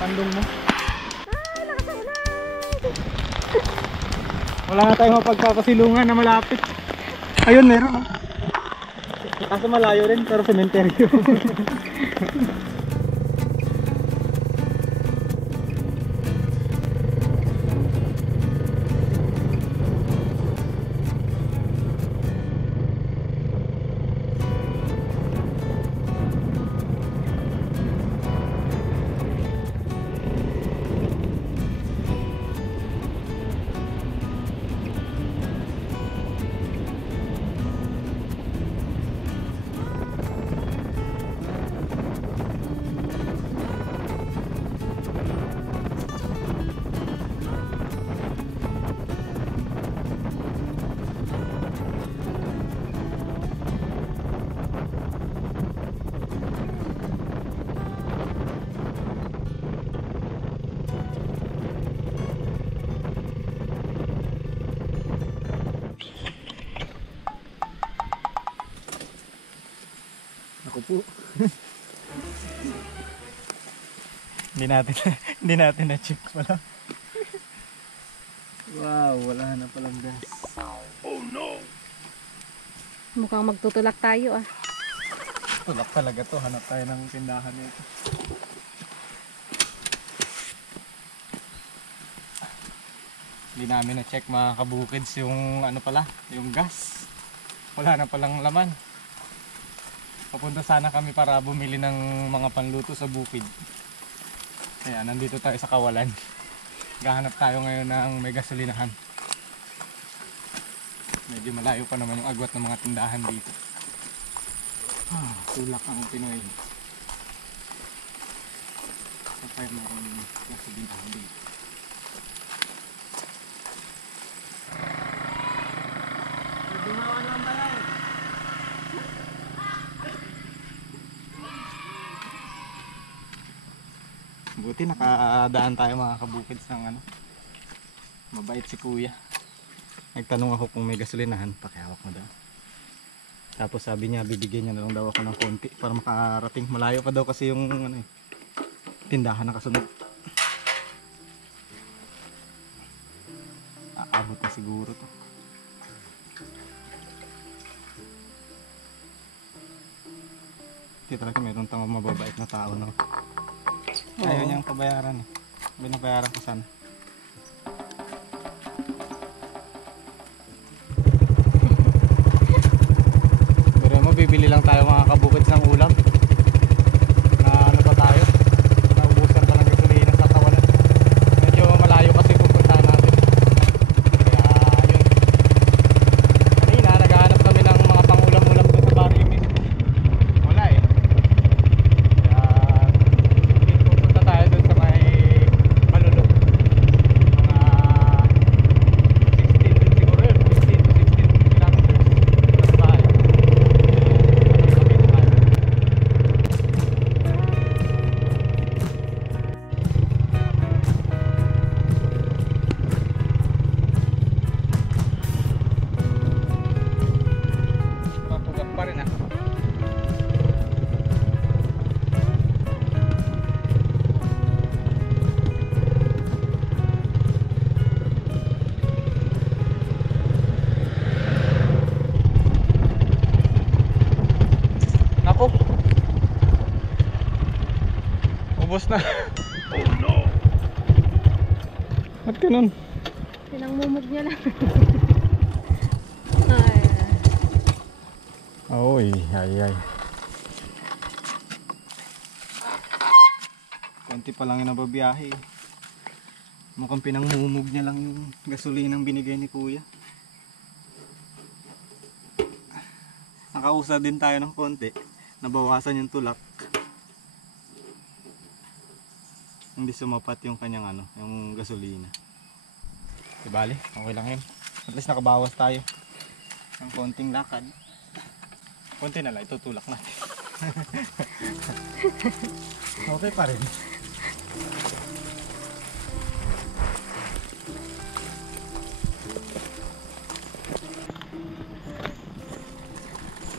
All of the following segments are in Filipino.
Pandong mo. Wala na tayong mapagpapasilungan na malapit. Ayun, meron oh. Kaso malayo rin, pero sementeryo. Ako po. hindi natin na-check pala. Wow, wala na palang gas. Oh no. Mukhang magtutulak tayo ah. Tulak talaga to, hanap tayo ng tindahan nito. Hindi namin na-check mga kabukids yung ano pala, yung gas. Wala na palang laman. Papunta sana kami para bumili ng mga panluto sa bukid. Kaya nandito tayo sa Kawalan. Gahanap tayo ngayon ng may gasolinahan. Medyo malayo pa naman yung agwat ng mga tindahan dito. Tulak ang Pinoy. Ito tayo mayroong gasolinahan dito. Dumawa naman pala eh. Buti nakadaan tayo mga kabukids ng ano. Mabait si kuya. Nagtanong ako kung may gasolinahan, pakihawak mo daw. Tapos sabi niya bibigyan niya na lang daw ako ng konti para makarating. Malayo pa daw kasi yung ano, tindahan na kasunod. Aabot na siguro to. Hindi talaga meron tayong mababait na tao no. Ayaw niyang pabayaran eh. Binabayaran ko sana. Pero mo bibili lang tayo mga kabukids ng ulam. Na ano pa tayo? Naubusan pa ng gasolina sa Kawalan. Medyo malayo kasi pupuntahan natin. Kaya yun. Kanina naghahanap kami ng mga pangulam-ulam doon sa barrio mismo. Wala eh. Tayo dun sa may Malulok. Mga 16 siguro yun. 15 to 16 kilometers sa bahay. Papugak pa rin ah. Ubos na. Oh no. Ba't ganun? Pinangmumog niya lang. Oy, ay. Konti pa lang yung nababiyahe. Mukhang pinangmumog niya lang yung gasolinang binigay ni kuya. Nakausa din tayo ng konti. Nabawasan yung tulak. Hindi sumapat yung kanyang ano, yung gasolina. Dibali, okay lang yun. At least nakabawas tayo ng konting lakad. Konti na lang, itutulak natin. Okay pa rin.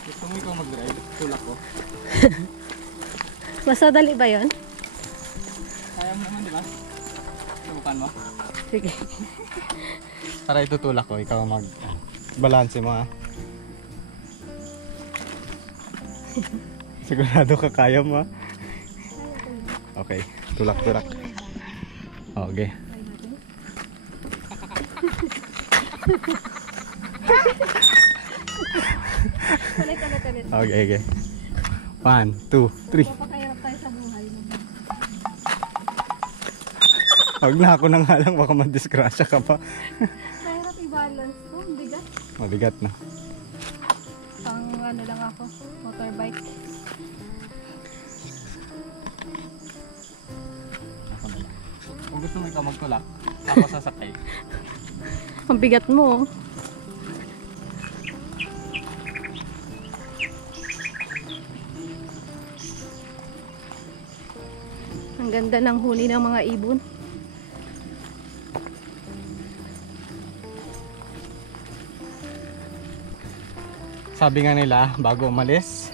Gusto mo ikaw mag-drive? Tulak ko. Mas madali ba yun? Ha? Kaya mo naman, di ba? Subukan mo. Sige. Para itutulak ko, ikaw mag balance mo ha. Sigurado ka kaya mo ha? Okay, tulak. Okay. Ulit. Okay. 1, 2, 3. Papakahirap tayo sa buhay. Huwag na ako nang halang, baka madisgrasya ka pa. Mahirap i-balance to. Bigat. Mabigat na. Pang ano lang ako. Motorbike. Kung gusto mo ikaw magtulak, ako sasakay. Ang bigat mo. Ang ganda ng huni ng mga ibon. Sabi nga nila, bago umalis,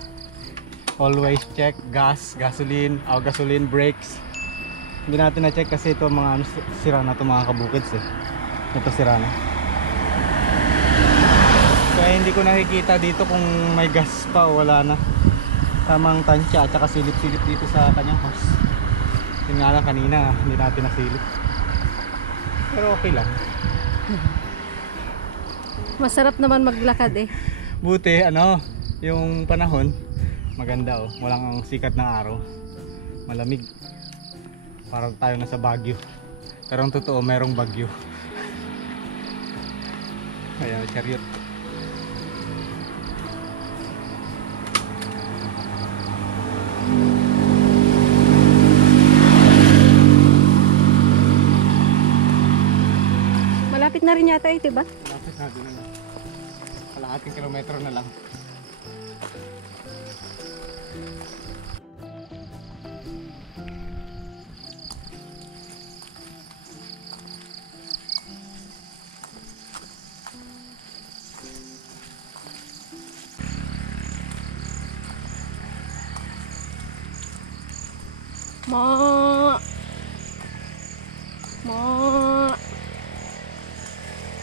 always check gasoline, brakes. Hindi natin na-check kasi ito mga sira na ito mga kabukids eh. Ito sira na. Kaya hindi ko nakikita dito kung may gas pa o wala na. Tamang tansya at saka silip-silip dito sa kanyang hose. Yun nga lang kanina, hindi natin nasilip. Pero okay lang. Masarap naman maglakad eh. Buti yung panahon maganda oh, walang ang sikat ng araw, malamig, parang tayo nasa Baguio, pero ang totoo merong bagyo. Ayan, chariot. Malapit na rin yata ito, ba? Malapit na din na. Kalahating kilometro na lang.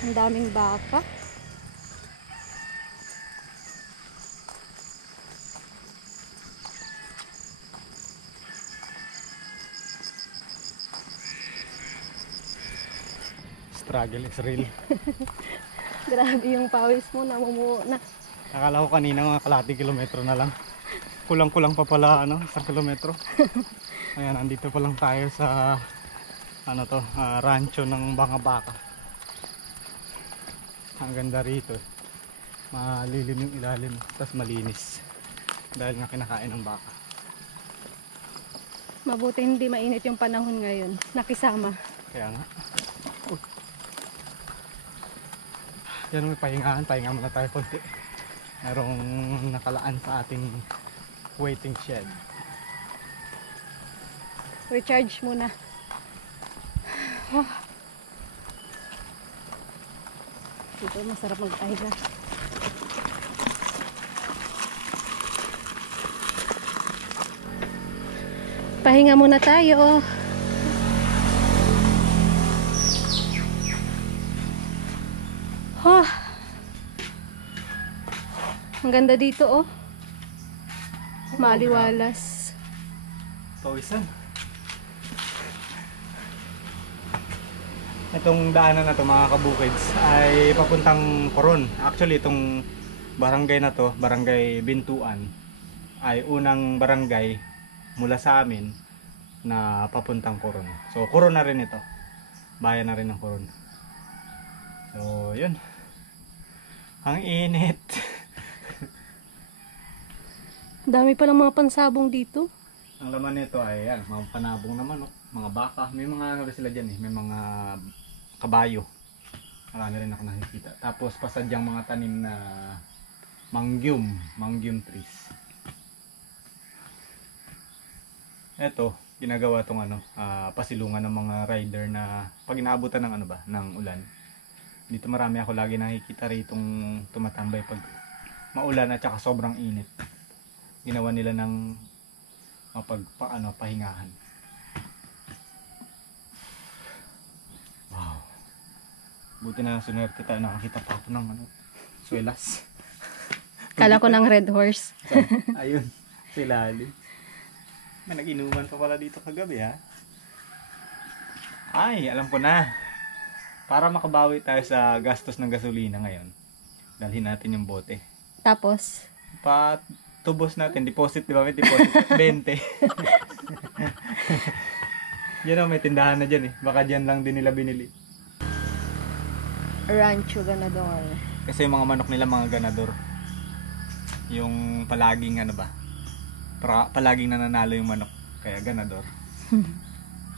Ang daming baka. Struggle is real. Grabe yung pawis mo, namumuo na. Akala ko kanina mga kalahating kilometro na lang. Kulang-kulang pa pala 1 kilometro. Ayan, andito pa lang tayo sa rancho ng mga baka. Ang ganda rito. Malilim yung ilalim, tapos malinis. Dahil nga kinakain ng baka. Mabuti hindi mainit yung panahon ngayon. Nakisama. Kaya nga. Yan may pahingahan, pahinga muna tayo konti. Merong nakalaan sa ating waiting shed. Recharge muna. Oh. Dito masarap magpahinga. Pahinga muna tayo. Oh. Ang ganda dito oh. Maliwalas. Pawisan. Itong daanan na to mga kabukids ay papuntang Coron. Actually itong barangay na to, Barangay Bintuan, ay unang barangay mula sa amin na papuntang Coron. So Coron na rin ito. Bayan na rin ng Coron. So yun. Ang init. Dami palang mga pansabong dito. Ang laman nito ay mga panabong naman, mga baka. May mga ano sila dyan eh. May mga kabayo. Marami rin ako nakikita. Tapos pasadyang mga tanim na mangyum trees. Ito, ginagawa tong pasilungan ng mga rider na pag inaabutan ng ng ulan. Dito marami ako lagi nakikita ritong tumatambay pag maulan at saka sobrang init. Ginawa nila ng pahingahan. Buti na sunwerte tayo, nakakita pa ako ng ano, swelas. Kala ko ng red horse. So, ayun, sila Ali. May nag-inuman pa pala dito kagabi ha. Ay, alam ko na. Para makabawi tayo sa gastos ng gasolina ngayon, dalhin natin yung bote. Tapos, Patubos natin, deposit, di ba? May deposit 20. Yan o, may tindahan na dyan eh. Baka dyan lang din nila binili. Rancho Ganador. Kasi yung mga manok nila mga ganador. Yung palaging ano ba? Palaging nananalo yung manok. Kaya ganador.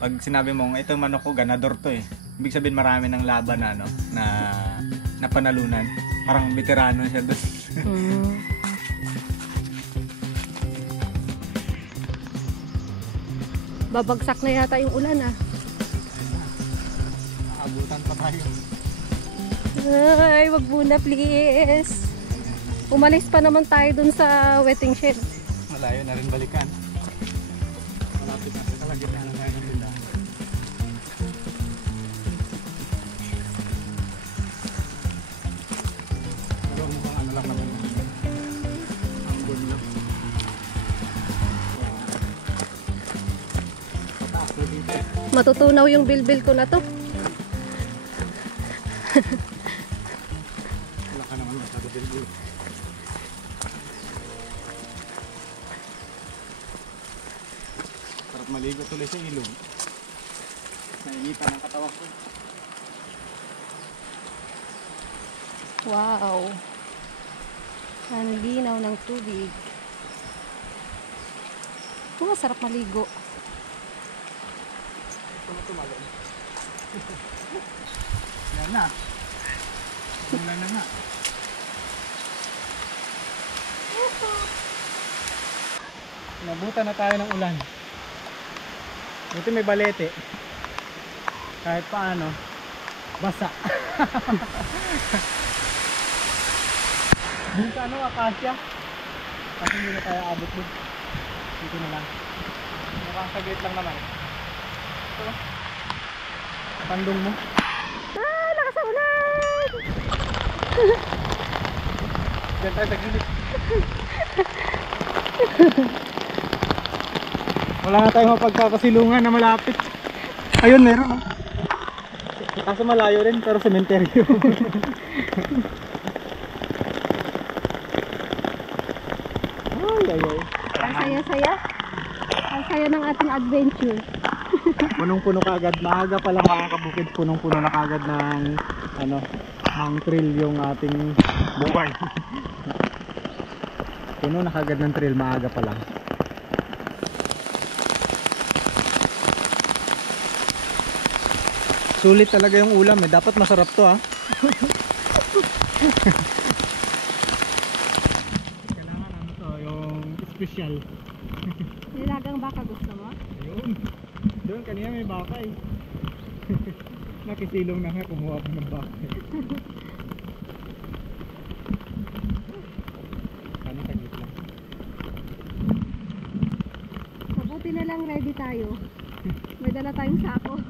Pag sinabi mong ito yung manok ko, ganador to eh. Ibig sabihin marami ng laban na ano, na panalunan. Parang veterano siya doon. Babagsak na yata yung ulan ah. Abutan pa tayo. Ay, wag muna please. Umalis pa naman tayo dun sa waiting shed. Malayo na rin balikan. Malapit na sa kalagitnaan na tayo ng tindahan. Pero mukhang ano lang naman. Ang good lang. Pataas na dito. Matutunaw yung bilbil ko na to. Wala ka naman masyado bilbil. Sarap maligo tuloy sa ilog. Nainitan ang katawan ko. Wow. Ang linaw ng tubig. Sarap maligo. Tumalon. Yan na. Ulan na nga. Nabutan na tayo ng ulan. Buti may balete. Kahit paano, basa. Dito ano, akasya. Kasi hindi na tayo abot doon. Dito na lang. Mukhang saglit lang naman. Ito. Pandong mo. Ah, lakas ang ulan! Diyan tayo sa gilid. Wala na tayong mapagkakasilungan na malapit. Ayun, meron. Kaso malayo rin, pero sementeryo. Ay, ay, ay. Ang saya-saya. Ang saya ng ating adventure. Punong-puno kagad. Maaga pa lang mga kabukid. Punong-puno na kagad ng ano, ng trail yung ating buwan. Puno na kagad ng trail. Maaga pa lang. Sulit talaga yung ulam eh. Dapat masarap to ah. Kailangan ano to, yung special. Nilagang baka gusto mo? Ayun. Doon kanina may baka eh. Nakisilong na nga, kumuha ko ng baka. Sana saglit lang. Mabuti na lang ready tayo. May dala tayong sako.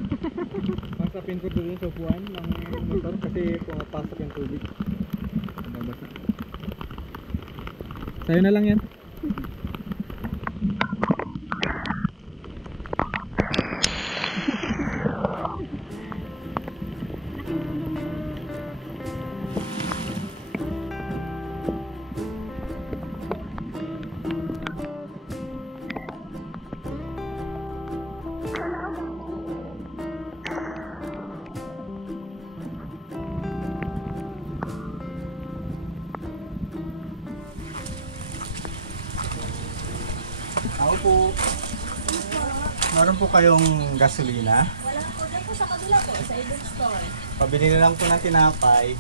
Pasapin ko doon sa upuan ng motor kasi pumapasok yung tubig. Babasa. Sa'yo na lang yan. Ako po. Meron po kayong gasolina? Wala po. Diyan po sa kabila po, sa ibang store. Pabili na lang po ng tinapay.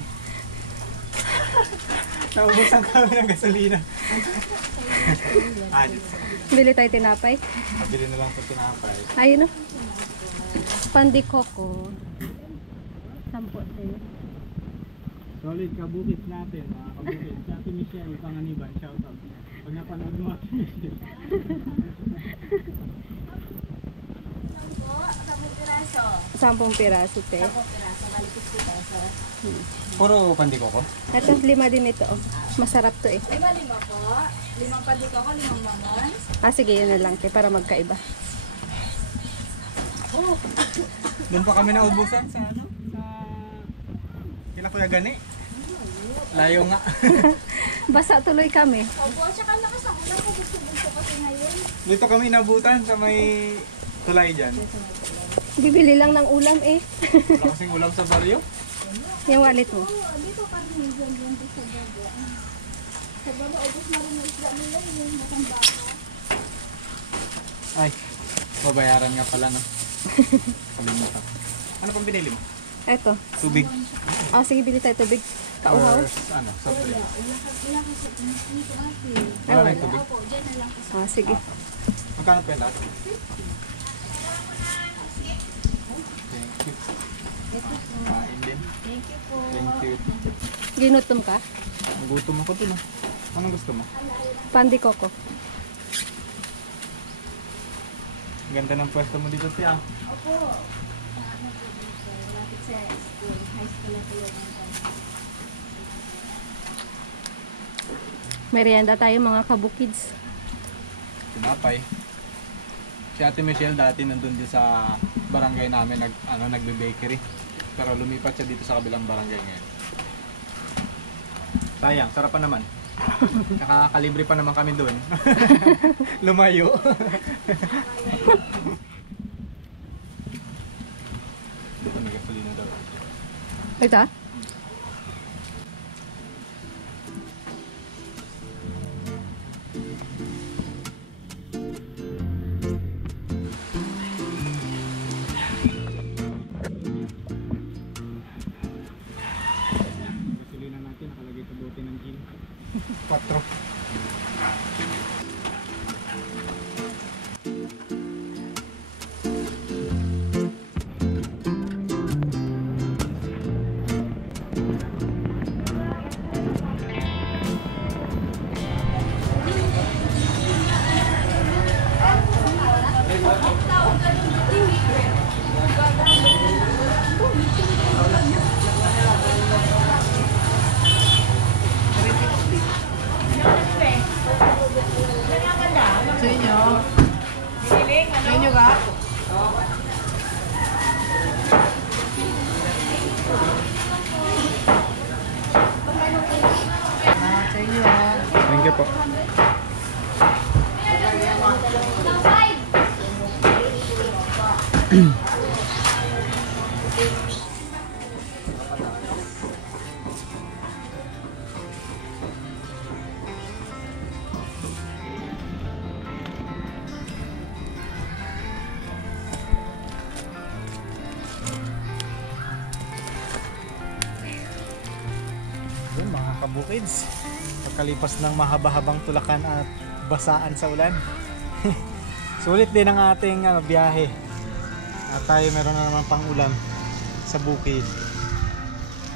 Naubusan kami ng gasolina. Bili tayo tinapay. Pabili na lang po tinapay. Ayun o. Pandikoko. 10 din. Solid kabukit natin, mga kabukit. Si Ate Michelle, Panganiban, shout out. Pag napanood mo Ate Michelle. 10 piraso, te. 10 piraso. Puro pandikoko. Ito, 5 din ito. Oh. Masarap to eh. 5 po. 5 pandiko ko, 5 mamons. Ah, sige, yun na lang te, para magkaiba. Doon pa kami naubusan sa ano? Sa kila Kuya Gani. Layo nga. Basa tuloy kami. Opo, tsaka lakas ang ulan ko. Gusto kasi ngayon. Dito kami inabutan sa may tulay dyan. Bibili lang ng ulam eh. Wala kasing ulam sa baryo. Yung wallet mo. Dito kami dyan sa baba. Sa baba, ubos na rin yung isda nila. Yung matanda ka. Ay, babayaran nga pala no. Kalimutan. Ano pang binili mo? Eto. Tubig. Ah, sige, bili tayo tubig. Kauhaw. Or ano, soft drink. Wala kasi dito ate. Wala na wala. yung tubig. Opo, dyan na lang kasi. Ah, sige. Magkano pa yung lahat? Thank you. Kain din. Thank you po. Thank you. Ginutom ka? Nagutom ako dun ah. Anong gusto mo? Pandi Coco. Ganda ng pwesto mo dito siya. Opo. Ano po dito? Malapit sa school. High school na po yung Merienda tayo mga kabukids. Tinapay. Si Ate Michelle dati nandun din sa barangay namin nagbe-bakery. Pero lumipat siya dito sa kabilang barangay ngayon. Sayang, sarapan naman. Nakakalibre pa naman kami doon. Lumayo. Dito may gasolina daw. Ito? Gasolina natin nakalagay sa bote ng gin. 4. Thank you po. Yun mga kabukids, pagkalipas ng mahaba-habang tulakan at basaan sa ulan. Sulit din ang ating biyahe. At tayo meron na naman pang ulam sa bukid.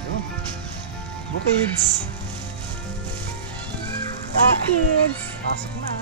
Yun. Bukids! Kids! Pasok na!